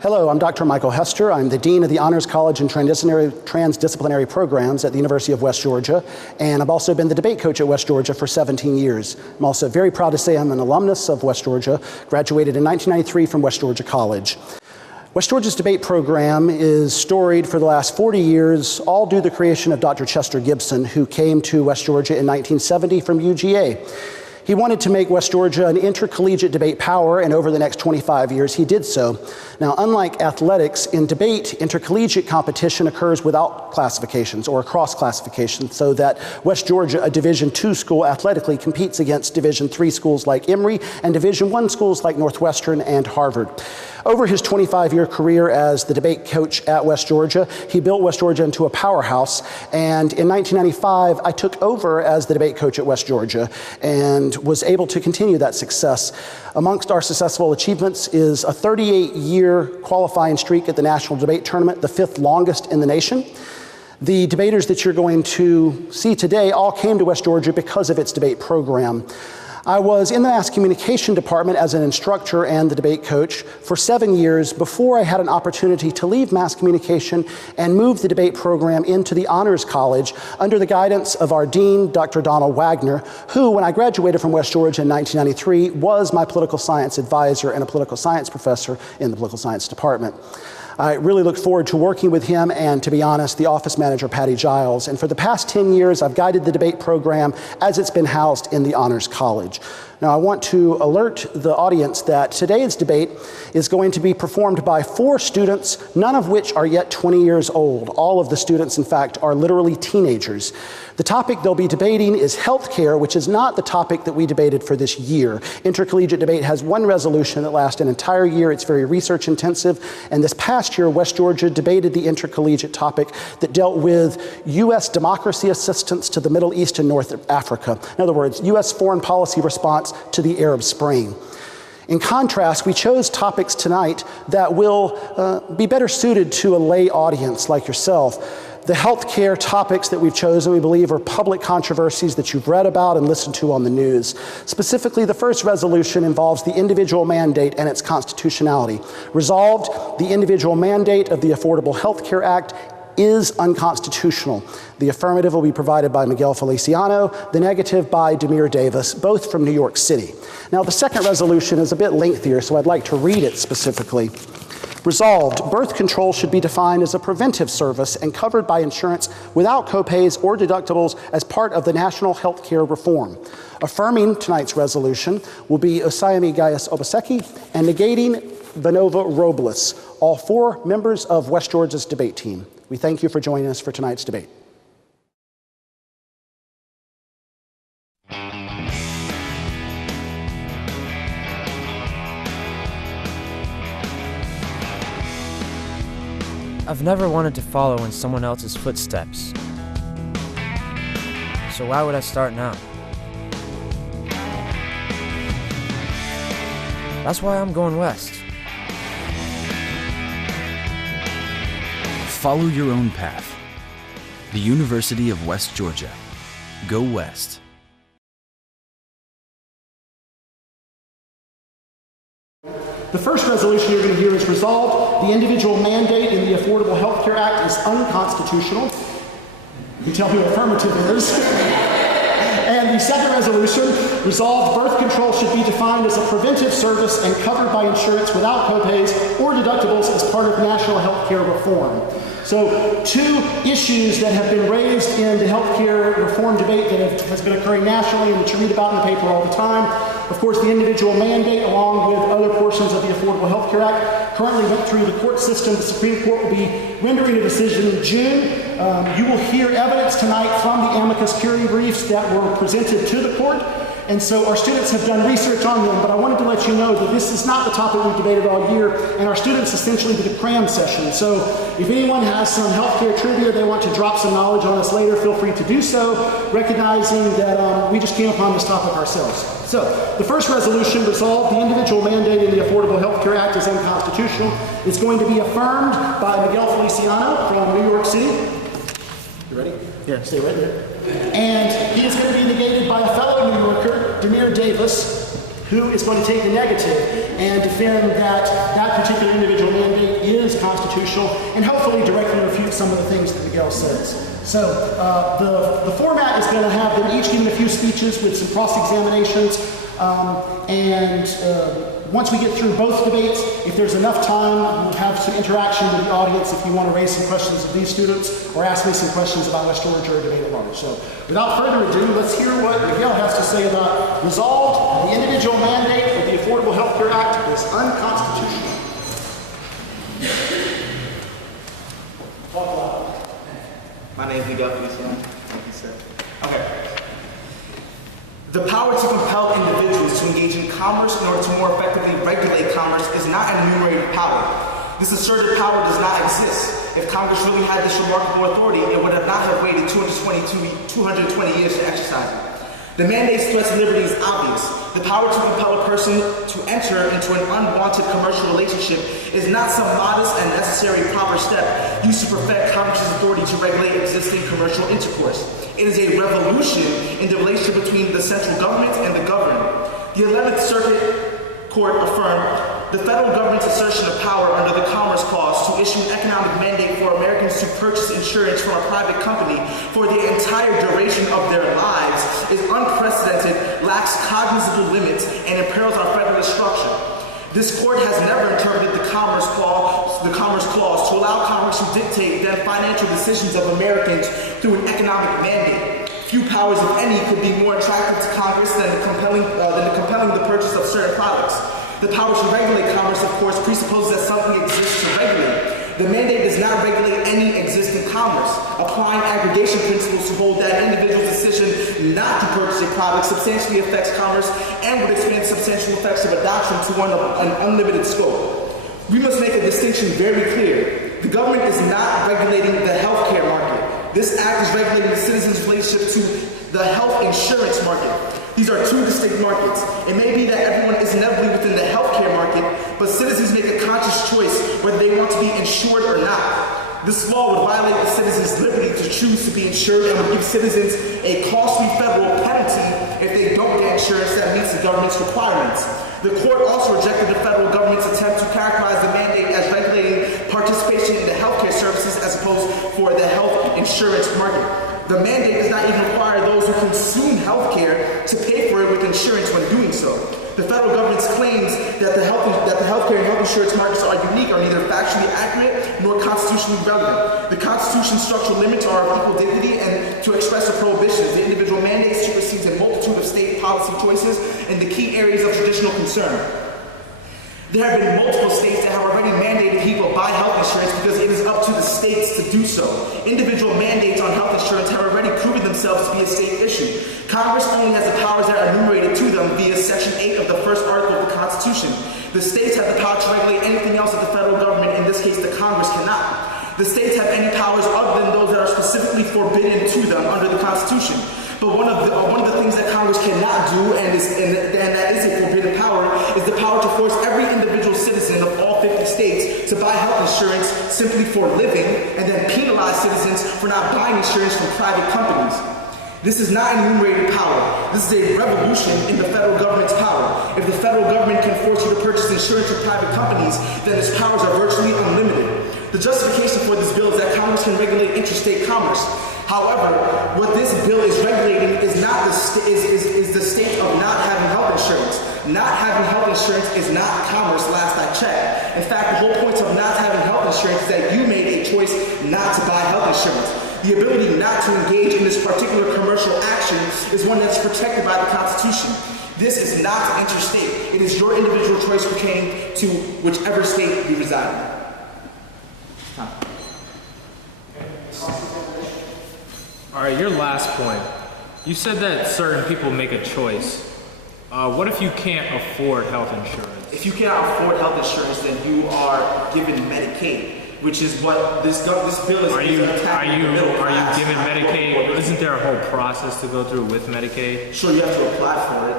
Hello, I'm Dr. Michael Hester. I'm the Dean of the Honors College and Transdisciplinary Programs at the University of West Georgia, and I've also been the debate coach at West Georgia for 17 years. I'm also very proud to say I'm an alumnus of West Georgia, graduated in 1993 from West Georgia College. West Georgia's debate program is storied for the last 40 years, all due to the creation of Dr. Chester Gibson, who came to West Georgia in 1970 from UGA. He wanted to make West Georgia an intercollegiate debate power, and over the next 25 years he did so. Now, unlike athletics, in debate, intercollegiate competition occurs without classifications or across classifications, so that West Georgia, a Division II school, athletically competes against Division III schools like Emory and Division I schools like Northwestern and Harvard. Over his 25-year career as the debate coach at West Georgia, he built West Georgia into a powerhouse, and in 1995, I took over as the debate coach at West Georgia and was able to continue that success. Amongst our successful achievements is a 38-year qualifying streak at the National Debate Tournament, the 5th longest in the nation. The debaters that you're going to see today all came to West Georgia because of its debate program. I was in the mass communication department as an instructor and the debate coach for 7 years before I had an opportunity to leave mass communication and move the debate program into the Honors College under the guidance of our dean, Dr. Donald Wagner, who, when I graduated from West Georgia in 1993, was my political science advisor and a political science professor in the political science department. I really look forward to working with him and, to be honest, the office manager, Patty Giles. And for the past 10 years, I've guided the debate program as it's been housed in the Honors College. Now, I want to alert the audience that today's debate is going to be performed by 4 students, none of which are yet 20 years old. All of the students, in fact, are literally teenagers. The topic they'll be debating is healthcare, which is not the topic that we debated for this year. Intercollegiate debate has one resolution that lasts an entire year. It's very research intensive. And this past year, West Georgia debated the intercollegiate topic that dealt with U.S. democracy assistance to the Middle East and North Africa. In other words, U.S. foreign policy response to the Arab Spring. In contrast, we chose topics tonight that will be better suited to a lay audience like yourself. The healthcare topics that we've chosen, we believe, are public controversies that you've read about and listened to on the news. Specifically, the first resolution involves the individual mandate and its constitutionality. Resolved, the individual mandate of the Affordable Health Care Act is unconstitutional. The affirmative will be provided by Miguel Feliciano, the negative by Demir Davis, both from New York City. Now, the second resolution is a bit lengthier, so I'd like to read it specifically. Resolved, birth control should be defined as a preventive service and covered by insurance without copays or deductibles as part of the national health care reform. Affirming tonight's resolution will be Osayemi Gaius Obaseki and negating Benova Robles, all 4 members of West Georgia's debate team. We thank you for joining us for tonight's debate. I've never wanted to follow in someone else's footsteps. So why would I start now? That's why I'm going west. Follow your own path. The University of West Georgia. Go West. The first resolution you're going to hear is resolved. The individual mandate in the Affordable Health Care Act is unconstitutional. You can tell who affirmative is. And the second resolution, resolved, birth control should be defined as a preventive service and covered by insurance without copays or deductibles as part of national health care reform. So 2 issues that have been raised in the healthcare reform debate that has been occurring nationally and that you read about in the paper all the time. Of course, the individual mandate, along with other portions of the Affordable Health Care Act, currently went through the court system. The Supreme Court will be rendering a decision in June. You will hear evidence tonight from the amicus curiae briefs that were presented to the court. And so our students have done research on them, but I wanted to let you know that this is not the topic we've debated all year, and our students essentially did a cram session. So if anyone has some healthcare trivia they want to drop some knowledge on us later, feel free to do so, recognizing that we just came upon this topic ourselves. So the first resolution, resolved, the individual mandate in the Affordable Health Care Act is unconstitutional. It's going to be affirmed by Miguel Feliciano from New York City. You ready? Yeah, stay right there. And he is going to be negated by a fellow New Yorker, Demir Davis, who is going to take the negative and defend that that particular individual mandate constitutional, and hopefully directly refute some of the things that Miguel says. So the format is going to have them each giving a few speeches with some cross-examinations, and once we get through both debates, if there's enough time, we'll have some interaction with the audience if you want to raise some questions of these students or ask me some questions about West Georgia or debate at large. So without further ado, let's hear what Miguel has to say about resolved. The individual mandate of the Affordable Health Care Act is unconstitutional. Talk loud. My name is Miguel Feliciano. Thank you, sir. Okay. The power to compel individuals to engage in commerce in order to more effectively regulate commerce is not an enumerated power. This asserted power does not exist. If Congress really had this remarkable authority, it would have not have waited 220 years to exercise it. The mandate's threat to liberty is obvious. The power to compel a person to enter into an unwanted commercial relationship is not some modest and necessary proper step used to perfect Congress's authority to regulate existing commercial intercourse. It is a revolution in the relationship between the central government and the governed. The 11th Circuit Court affirmed the federal government's assertion of power under the Commerce Clause to issue an economic mandate for Americans to purchase insurance from a private company for the entire duration of their lives is unprecedented, lacks cognizable limits, and imperils our federalist structure. This court has never interpreted the Commerce Clause to allow Congress to dictate then financial decisions of Americans through an economic mandate. Few powers, if any, could be more attractive to Congress than compelling the purchase of certain products. The power to regulate commerce, of course, presupposes that something exists to regulate. The mandate does not regulate any existing commerce. Applying aggregation principles to hold that an individual's decision not to purchase a product substantially affects commerce and would expand substantial effects of adoption to an unlimited scope. We must make a distinction very clear. The government is not regulating the healthcare market. This act is regulating the citizens' relationship to the health insurance market. These are two distinct markets. It may be that everyone is inevitably within the healthcare market, but citizens make a conscious choice whether they want to be insured or not. This law would violate the citizens' liberty to choose to be insured and would give citizens a costly federal penalty if they don't get insurance that meets the government's requirements. The court also rejected the federal government's attempt to characterize the mandate as regulating participation in the healthcare services as opposed for the health insurance market. The mandate does not even require those who consume healthcare to pay for it with insurance when doing so. The federal government's claims that the healthcare and health insurance markets are unique are neither factually accurate nor constitutionally relevant. The Constitution's structural limits are of equal dignity, and to express the prohibitions, the individual mandate supersedes a multitude of state policy choices in the key areas of traditional concern. There have been multiple states that have already mandated people buy health insurance because it is up to the states to do so. Individual mandates on health insurance have already proven themselves to be a state issue. Congress only has the powers that are enumerated to them via Section 8 of the first article of the Constitution. The states have the power to regulate anything else that the federal government, in this case the Congress, cannot. The states have any powers other than those that are specifically forbidden to them under the Constitution. But one of the things that Congress cannot do, and that is a forbidden power, is the power to force every individual citizen of all 50 states to buy health insurance simply for living, and then penalize citizens for not buying insurance from private companies. This is not enumerated power. This is a revolution in the federal government's power. If the federal government can force you to purchase insurance from private companies, then its powers are virtually unlimited. The justification for this bill is that Congress can regulate interstate commerce. However, what this bill is regulating is the state of not having health insurance. Not having health insurance is not commerce, last I checked. In fact, the whole point of not having health insurance is that you made a choice not to buy health insurance. The ability not to engage in this particular commercial action is one that's protected by the Constitution. This is not interstate. It is your individual choice pertaining to whichever state you reside in. All right, your last point. You said that certain people make a choice. What if you can't afford health insurance? If you cannot afford health insurance, then you are given Medicaid, which is what this bill is. Are you given Medicaid? Isn't there a whole process to go through with Medicaid? Sure, you have to apply for it.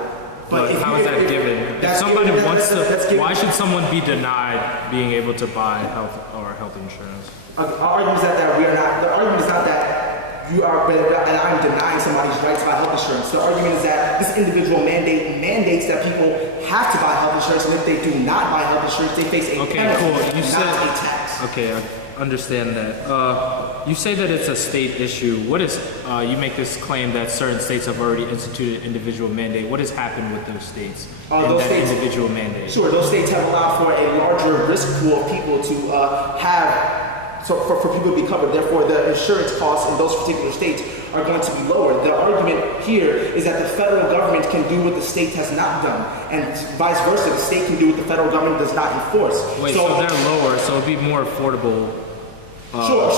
But how is that given? If somebody wants to, why should someone be denied being able to buy health insurance? Our argument is that we are not. The argument is not that you are, and I'm denying somebody's right to buy health insurance. The argument is that this individual mandates that people have to buy health insurance, and if they do not buy health insurance, they face a penalty, not a tax. Okay, I understand that. You say that it's a state issue. What is, you make this claim that certain states have already instituted individual mandate. What has happened with those states and Those that states, individual mandate? Sure, those states have allowed for a larger risk pool of people to for people to be covered. Therefore, the insurance costs in those particular states are going to be lower. The argument here is that the federal government can do what the state has not done, and vice versa, the state can do what the federal government does not enforce. Wait, so they're lower, so it'd be more affordable. Sure.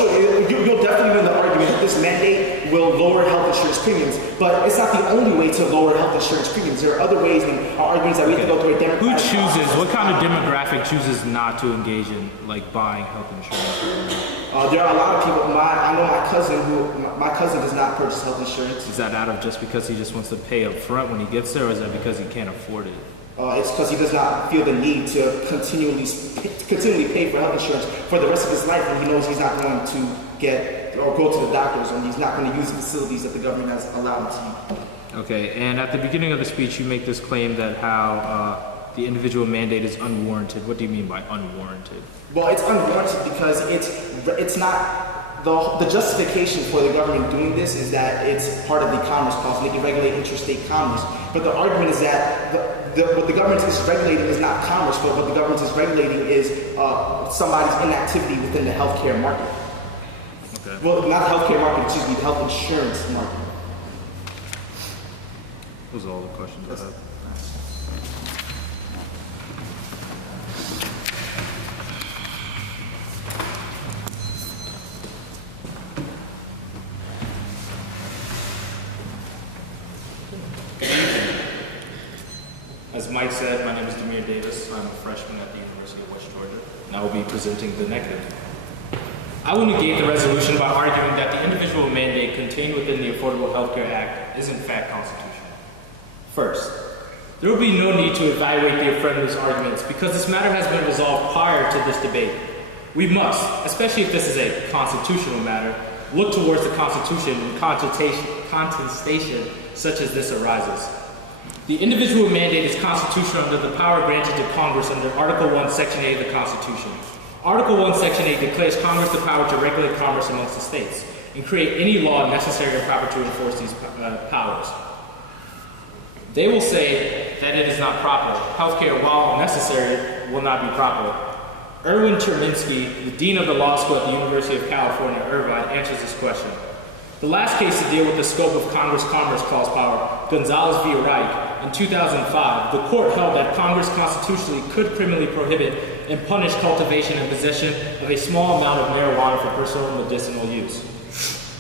You'll definitely win the argument that this mandate will lower health insurance premiums, but it's not the only way to lower health insurance premiums. There are other ways and arguments that we have to go through a democratic Who process. chooses, what kind of demographic chooses not to engage in, like, buying health insurance? There are a lot of people. I know my cousin does not purchase health insurance. Is that out of just because he just wants to pay up front when he gets there, or is that because he can't afford it? It's because he does not feel the need to continually pay for health insurance for the rest of his life when he knows he's not going to get or go to the doctors, or he's not going to use the facilities that the government has allowed him to use. Okay, and at the beginning of the speech, you make this claim that how the individual mandate is unwarranted. What do you mean by unwarranted? Well, it's unwarranted because it's not. The justification for the government doing this is that it's part of the commerce clause, and they can regulate interstate commerce. But the argument is that what the government is regulating is not commerce, but what the government is regulating is somebody's inactivity within the healthcare market. Okay. Well, not the healthcare market, excuse me, the health insurance market. Those are all the questions I have. As Mike said, my name is Demir Davis. I'm a freshman at the University of West Georgia, and I will be presenting the negative. I will negate the resolution by arguing that the individual mandate contained within the Affordable Health Care Act is in fact constitutional. First, there will be no need to evaluate the affirmative's arguments because this matter has been resolved prior to this debate. We must, especially if this is a constitutional matter, look towards the Constitution when contestation such as this arises. The individual mandate is constitutional under the power granted to Congress under Article 1, Section 8 of the Constitution. Article 1, Section 8 declares Congress the power to regulate commerce amongst the states and create any law necessary and proper to enforce these powers. They will say that it is not proper. Healthcare, while necessary, will not be proper. Erwin Terminsky, the Dean of the Law School at the University of California, Irvine, answers this question. The last case to deal with the scope of Congress' Commerce Clause power, Gonzalez v. Reich, in 2005, the court held that Congress constitutionally could criminally prohibit and punish cultivation and possession of a small amount of marijuana for personal medicinal use.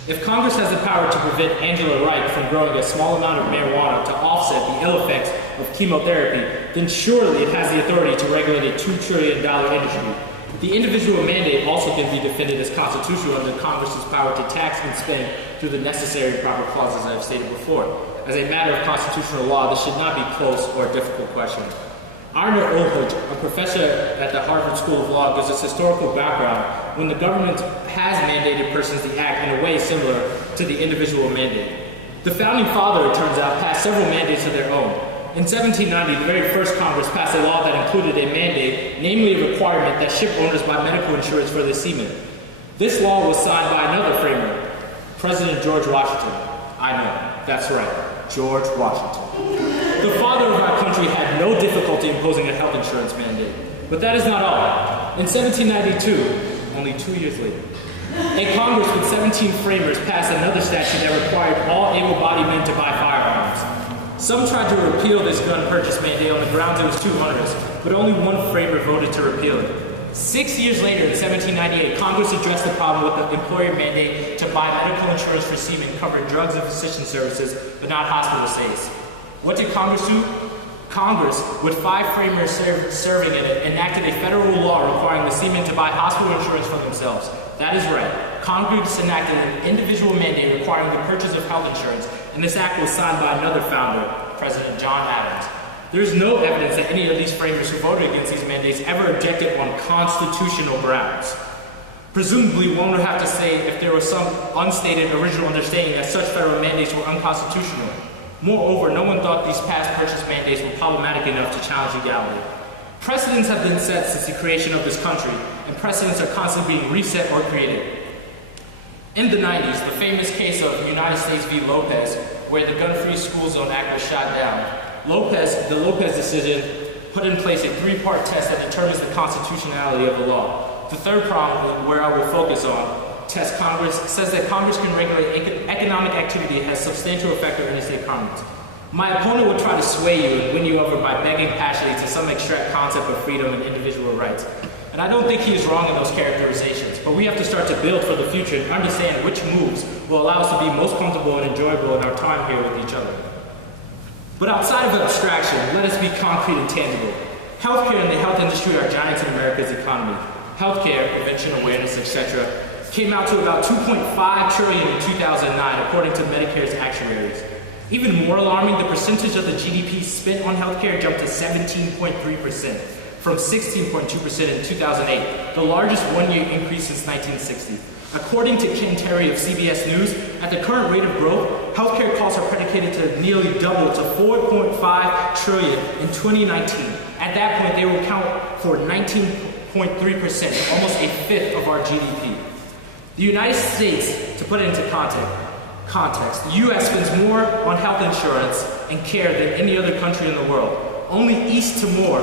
If Congress has the power to prevent Angela Reich from growing a small amount of marijuana to offset the ill effects of chemotherapy, then surely it has the authority to regulate a $2 trillion industry. The individual mandate also can be defended as constitutional under Congress's power to tax and spend through the necessary and proper clauses I have stated before. As a matter of constitutional law, this should not be close or a difficult question. Arne Ulrich, a professor at the Harvard School of Law, gives us historical background when the government has mandated persons to act in a way similar to the individual mandate. The founding father, it turns out, passed several mandates of their own. In 1790, the very first Congress passed a law that included a mandate, namely a requirement that ship owners buy medical insurance for their seamen. This law was signed by another framer, President George Washington. I know, that's right, George Washington. The father of our country had no difficulty imposing a health insurance mandate. But that is not all. In 1792, only 2 years later, a Congress with 17 framers passed another statute that required all able-bodied men to buy firearms. Some tried to repeal this gun purchase mandate on the grounds it was too onerous, but only one framer voted to repeal it. 6 years later, in 1798, Congress addressed the problem with the employer mandate to buy medical insurance for seamen covering drugs and physician services, but not hospital stays. What did Congress do? Congress, with 5 framers serving in it, enacted a federal law requiring the seamen to buy hospital insurance for themselves. That is right. Congress enacted an individual mandate requiring the purchase of health insurance, and this act was signed by another founder, President John Adams. There is no evidence that any of these framers who voted against these mandates ever objected on constitutional grounds. Presumably, one would have to say if there was some unstated original understanding that such federal mandates were unconstitutional. Moreover, no one thought these past purchase mandates were problematic enough to challenge legality. Precedents have been set since the creation of this country, and precedents are constantly being reset or created. In the 90s, the famous case of United States v. Lopez, where the Gun-Free School Zone Act was shot down, the Lopez decision put in place a three-part test that determines the constitutionality of the law. The third problem, where I will focus on, test Congress, says that Congress can regulate economic activity that has substantial effect on interstate commerce. My opponent will try to sway you and win you over by begging passionately to some abstract concept of freedom and individual rights. And I don't think he is wrong in those characterizations, but we have to start to build for the future and understand which moves will allow us to be most comfortable and enjoyable in our time here with each other. But outside of abstraction, let us be concrete and tangible. Healthcare and the health industry are giants in America's economy. Healthcare, prevention, awareness, etc., came out to about $2.5 trillion in 2009, according to Medicare's actuaries. Even more alarming, the percentage of the GDP spent on healthcare jumped to 17.3%, from 16.2% in 2008, the largest one-year increase since 1960. According to Ken Terry of CBS News, at the current rate of growth, healthcare costs are predicated to nearly double to $4.5 trillion in 2019. At that point, they will account for 19.3%, almost a fifth of our GDP. The United States, to put it into context, the U.S. spends more on health insurance and care than any other country in the world. Only East Timor,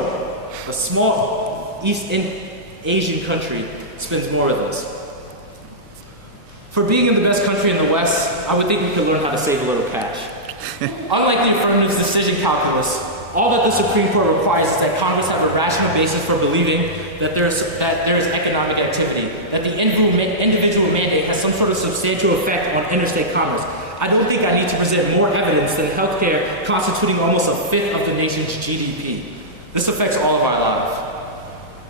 a small East Asian country, spends more of this. For being in the best country in the West, I would think we could learn how to save a little cash. Unlike the affirmative decision calculus, all that the Supreme Court requires is that Congress have a rational basis for believing that there is economic activity, that the individual mandate has some sort of substantial effect on interstate commerce. I don't think I need to present more evidence than healthcare constituting almost a fifth of the nation's GDP. This affects all of our lives.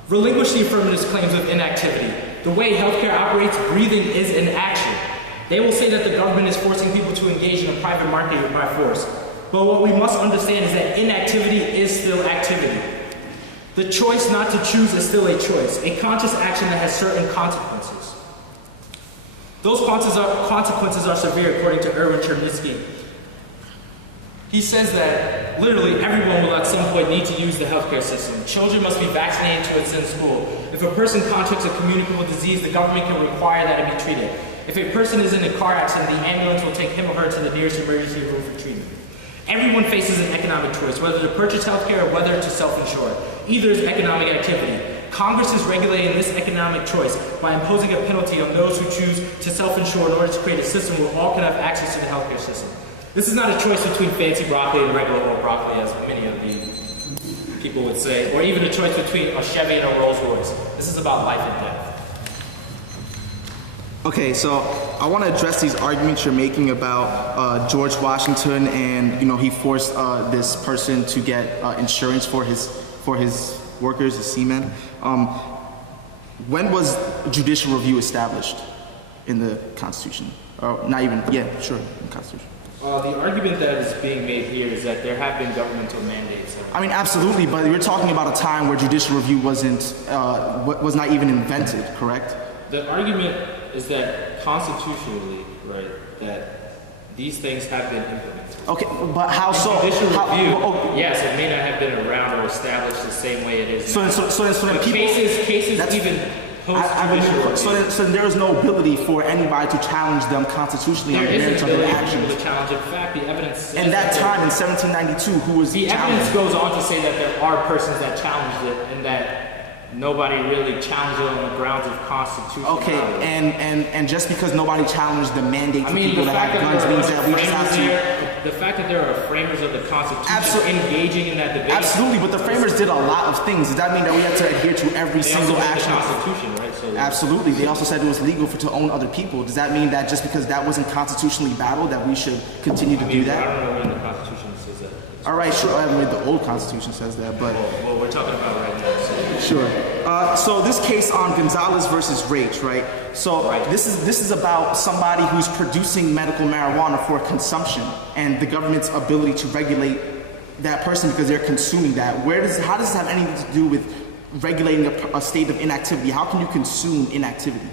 Relinquish the affirmative's claims of inactivity. The way healthcare operates, breathing is in action. They will say that the government is forcing people to engage in a private market by force. But what we must understand is that inactivity is still activity. The choice not to choose is still a choice, a conscious action that has certain consequences. Those consequences are severe, according to Erwin Chemerinsky. He says that literally everyone will at some point need to use the healthcare system. Children must be vaccinated to attend school. If a person contracts a communicable disease, the government can require that it be treated. If a person is in a car accident, the ambulance will take him or her to the nearest emergency room for treatment. Everyone faces an economic choice, whether to purchase healthcare or whether to self-insure. Either is economic activity. Congress is regulating this economic choice by imposing a penalty on those who choose to self-insure in order to create a system where all can have access to the healthcare system. This is not a choice between fancy broccoli and regular old broccoli, as many of the people would say, or even a choice between a Chevy and a Rolls Royce. This is about life and death. Okay, so I want to address these arguments you're making about George Washington and he forced this person to get insurance for his workers, his seamen. When was judicial review established in the Constitution? Not even, yeah, sure, in the Constitution. The argument that is being made here is that there have been governmental mandates. I mean, absolutely, but we're talking about a time where judicial review was not even invented, correct? The argument is that constitutionally, right, that these things have been implemented. Okay, but how so? Judicial review, yes, it may not have been around or established the same way it is now. So then people... Cases even post-judicial review. So there is no ability for anybody to challenge them constitutionally on the merits of their actions. To challenge. In fact, the evidence says in that time, in 1792, who was the evidence goes on to say that there are persons that challenged it and that nobody really challenged it on the grounds of constitutionality. Okay, and just because nobody challenged the mandate for people that have guns means that we just have to... The fact that there are framers of the Constitution engaging in that debate... Absolutely, but the framers did a lot of things. Does that mean that we have to adhere to every single action? The Constitution, right? So absolutely. They also said it was legal to own other people. Does that mean that just because that wasn't constitutionally battled that we should continue to do that? I don't know when the Constitution says that. All right, sure. I mean, the old Constitution says that, but... Well, we're talking about right now. Sure. So this case on Gonzalez versus Raich, right? So this is about somebody who's producing medical marijuana for consumption and the government's ability to regulate that person because they're consuming that. How does this have anything to do with regulating a state of inactivity? How can you consume inactivity?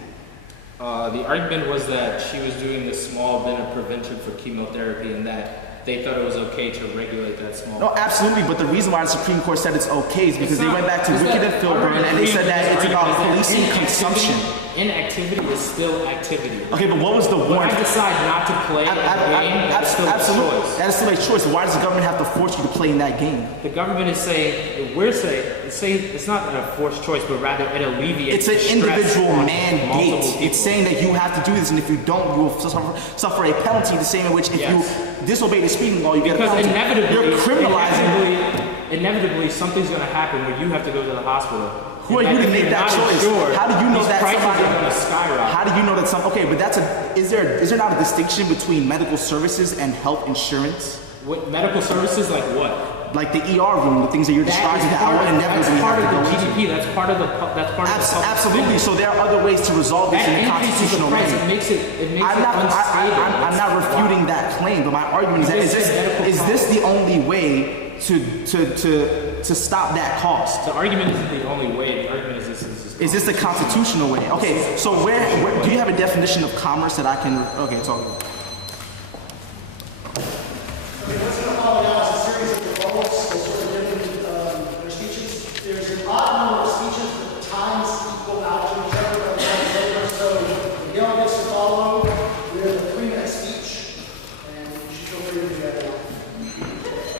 The argument was that she was doing this small bit of prevention for chemotherapy and that they thought it was okay to regulate that small. No, absolutely, but the reason why the Supreme Court said it's okay is because they went back to Wicked and Filburn and they said that it's about policing consumption. Inactivity is still activity. Okay, but what was the When warning? I decide not to play a game, that's still a choice. That is still a choice. Why does the government have to force you to play in that game? The government is saying, it's saying it's not a forced choice, but rather it alleviates. It's an individual multiple mandate. people. It's saying that you have to do this, and if you don't, you will suffer a penalty. The same in which if you disobey the speeding law, you get a penalty. You're criminalizing. Inevitably, something's going to happen where you have to go to the hospital. Who are you to make that choice? How do you know that prices somebody? are going to skyrocket? How do you know that some? Okay, but that's a. Is there not a distinction between medical services and health insurance? What medical services like what? Like the ER room, the things that you're describing that I would inevitably part have to of go the into. GDP. That's part of the public Absolutely. So there are other ways to resolve this in a constitutional way. It makes it I'm not refuting that claim, but my argument is that is this the only way to stop that cost? The argument isn't the only way. The argument is this is this the constitutional way? Okay, so where do you have a definition of commerce that I can? Okay, it's all good.